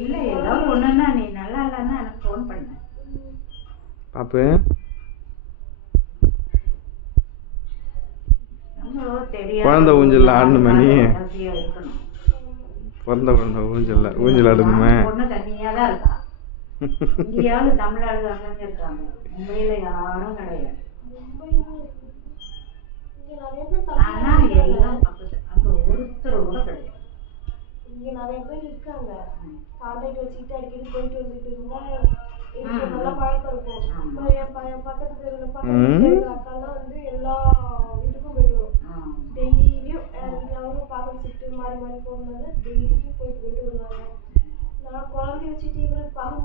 இல்லை ஏதோ ஒன்றுன்னா நீ நல்லா இல்லைன்னா எனக்கு ஃபோன் பண்ண பாப்பு. குழந்தை ஊஞ்சல் ஆடணுமே நீ? பிறந்த குழந்தை ஊஞ்சல் ஆடணுமே? பொண்ணு தனியாக தான் இருக்கா. இங்கேயாவது தமிழ் ஆளுங்க இருக்காங்க, மும்பையில யாரும் கிடையாது. ஆனா எல்லாம் பக்கத்து அங்க ஒருத்தர் கூட கிடையாது. இங்க நிறைய பேர் இருக்காங்க, கான்டாக்ட் வச்சுக்கிட்டு அடிக்கடி போயிட்டு வந்துட்டு இருந்தா நல்லா பழக்கம் இருக்கும். என் பக்கத்து தெருவில் அக்காலாம் வந்து எல்லா வீட்டுக்கும் போயிட்டு வரும். டெய்லியும் அவரும் பார்க்க சிட்டு மாறி மாறி போகும்போது டெய்லியும் போயிட்டு வருவாங்க. நான் குழந்தைய வச்சுட்டு இவரு பார்க்க